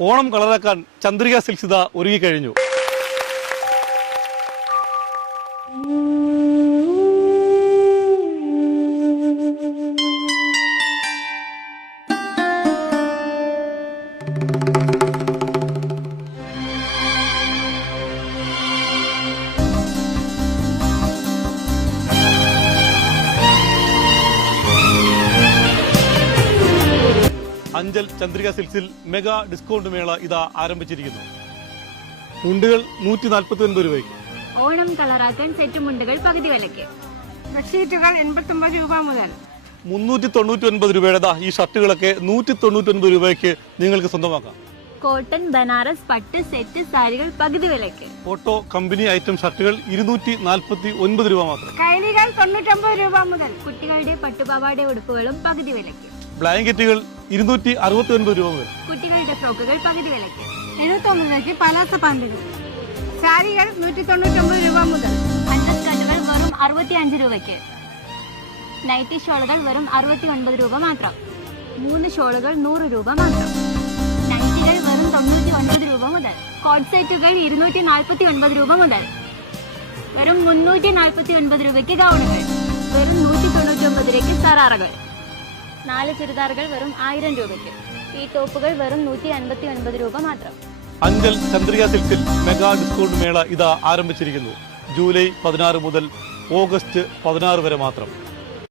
Onam കളറാക്കാൻ Chandrika silks ഇതാ ഒരുങ്ങിക്കഴിഞ്ഞു. Anchal Chandrika സിൽക്സിൽ mega discount മേള ഇതാ ആരംഭിച്ചിരിക്കുന്നു. മുണ്ടുകൾ 149 രൂപയ്ക്ക്. ഓണം കളറാക്കാൻ സെറ്റ് മുണ്ടുകൾ പകുതി വിലയ്ക്ക്. ബെഡ്ഷീറ്റുകൾ 89 രൂപ മുതൽ 399 രൂപയുടെ ഈ ഷർട്ടുകളൊക്കെ 199 രൂപയ്ക്ക് നിങ്ങൾക്ക് സ്വന്തമാക്കാം. കോട്ടൺ ബനാറസ് പട്ട് സെറ്റ് സാരികൾ പകുതി വിലയ്ക്ക്. ഫോട്ടോ കമ്പനി ഐറ്റം ഷർട്ടുകൾ 249 രൂപ മാത്രം. കൈലികൾ 99 രൂപ മുതൽ. കുട്ടികളുടെ പട്ടുപാവാട ഉടുപ്പുകളും പകുതി വിലയ്ക്ക്. ബ്ലാങ്കറ്റുകൾ 269 രൂപ മുതൽ. കുട്ടികളുടെ ഫ്രോക്കുകൾ പകുതി വിലയ്ക്ക്. 79 രൂപയ്ക്ക് പലാസ പാൻറ്റുകൾ. സാരികൾ 199 രൂപ മുതൽ. അണ്ടർസ്കർട്ടുകൾ വെറും 65 രൂപയ്ക്ക്. നൈറ്റി ഷോളുകൾ വെറും 69 രൂപ മാത്രം. 3 ഷോളുകൾ 100 രൂപ മാത്രം. നൈറ്റികൾ വെറും 99 രൂപ മുതൽ. കോട്ട് സെറ്റുകൾ 249 രൂപ മുതൽ. വെറും 349 രൂപയ്ക്ക് ഗൗണുകൾ. വെറും 199 രൂപയ്ക്ക് സറാറകൾ. 4 ചുരിദാറുകൾ വെറും 1000 രൂപയ്ക്ക്. ഈ ടോപ്പുകൾ വെറും 159 രൂപ മാത്രം. അഞ്ചൽ ചന്ദ്രിക സിൽക്സിൽ മെഗാ ഡിസ്കൗണ്ട് മേള ഇതാ ആരംഭിച്ചിരിക്കുന്നു. ജൂലൈ 16 മുതൽ ഓഗസ്റ്റ് 16 വരെ മാത്രം.